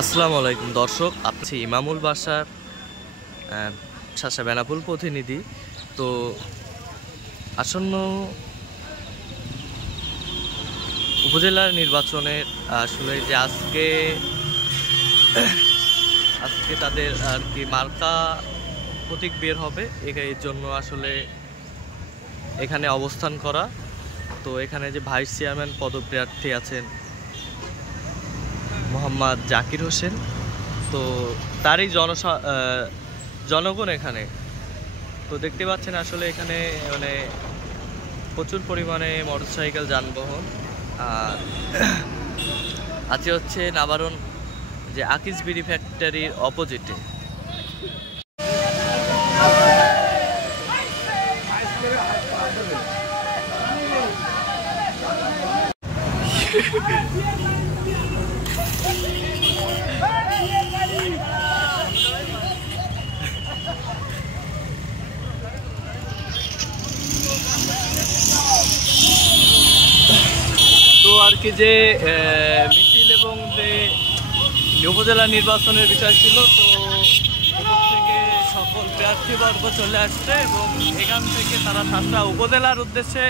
আসসালামু আলাইকুম দর্শক, আপনি ইমামুল বাসার শাসা বেনাপোল প্রতিনিধি। তো আসন্ন উপজেলার নির্বাচনের আসলে যে আজকে তাদের আর কি মার্কা প্রতীক বের হবে, এর জন্য আসলে এখানে অবস্থান করা। তো এখানে যে ভাইস চেয়ারম্যান পদপ্রার্থী আছেন মোহাম্মদ জাকির হোসেন, তো তারই জনগণ এখানে। তো দেখতে পাচ্ছেন আসলে এখানে মানে প্রচুর পরিমাণে মোটরসাইকেল যানবাহন। আর আছে হচ্ছে নাবারণ যে আকিজ বিড়ি ফ্যাক্টরির অপোজিটে। তো আর কি যে মিছিল এবং যে উপজেলা নির্বাচনের বিষয় ছিল, তো এখান থেকে সকল প্রার্থীবর্গ চলে আসছে এবং এখান থেকে তারা ঠাট্টা উপজেলার উদ্দেশ্যে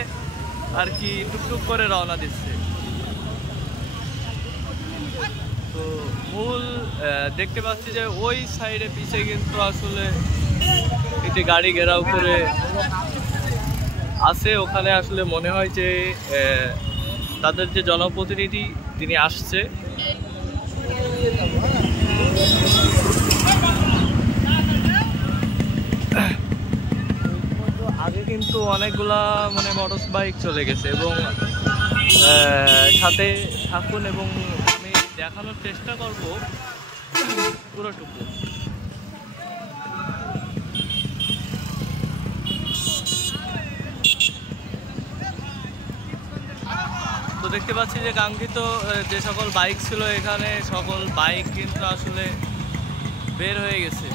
আর কি টুকটুক করে রওনা দিচ্ছে। তো মূল দেখতে পাচ্ছি যে ওই সাইডে পিছে কিন্তু আসলে একটি গাড়ি ঘেরাও করে আছে। ওখানে আসলে মনে হয় যে তাদের যে জনপ্রতিনিধি তিনি আসছে। আগে কিন্তু অনেকগুলা মানে মোটর বাইক চলে গেছে এবং সাথে থাকুন এবং আমি দেখানোর চেষ্টা করব পুরোটুকু। তো দেখতে পাচ্ছি যে কাঙ্ক্ষিত যে সকল বাইক ছিল, এখানে সকল বাইক কিন্তু আসলে বের হয়ে গেছে।